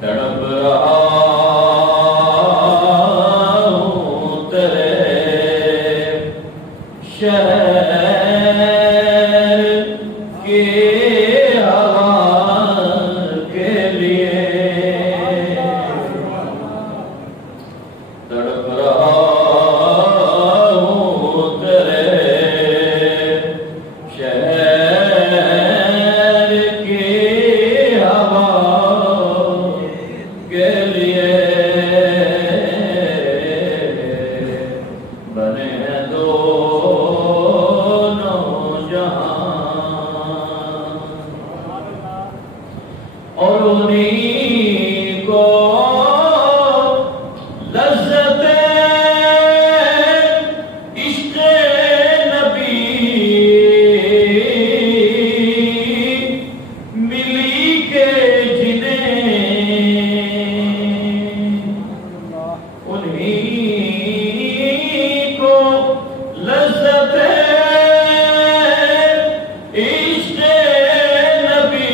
تڑپ رہا ہوں تیرے شہر کی ہوا کے لیے، تڑپ رہا ہوں تیرے شہر کی ہوا کے لیے، بنے ہیں دونوں جہاں، اور انہیں کو لذت عشق نبی ملی کے انہیں کو لذت عشق نبی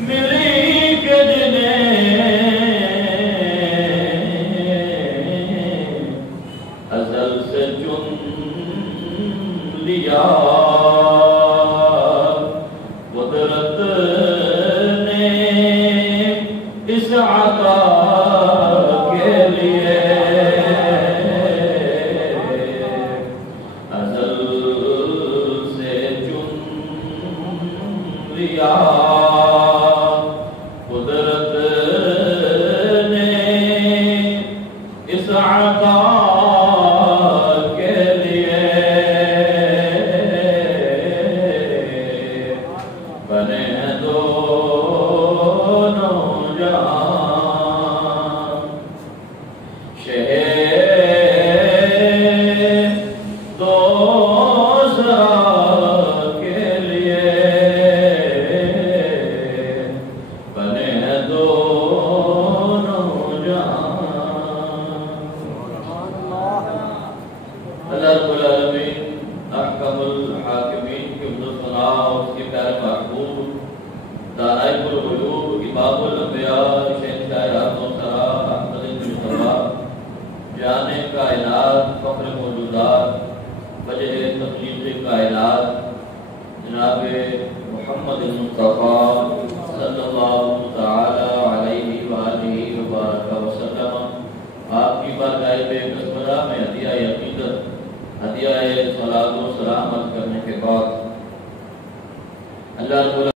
ملی کے ازل سے چن لیا قدرت نے اس عطا کے لیے، ازل سے چن لیا قدرت نے اس عطا کے لیے، بنے ہیں دونوں جہاں، شہر دوسرا کے لیے، بنے ہیں دونوں جہاں۔ اللہ رب العالمین احکم الحاکمین کے مدثنا اور اس کے پیارے محبوب دانائے الغیوب امام الانبیاء شہنشاہ سرا احمد المصطفیٰ جان کائنات فخر موجودات وجہ تخلیق کائنات جناب محمد المصطفیٰ صلی اللہ تعالی علیہ وآلہ وبارک وسلم آپ کی بارگاہ بے قسمرہ میں ہدیہ عقیدت ہدیہ صلاۃ و سلامت کرنے کے بعد اللہ رب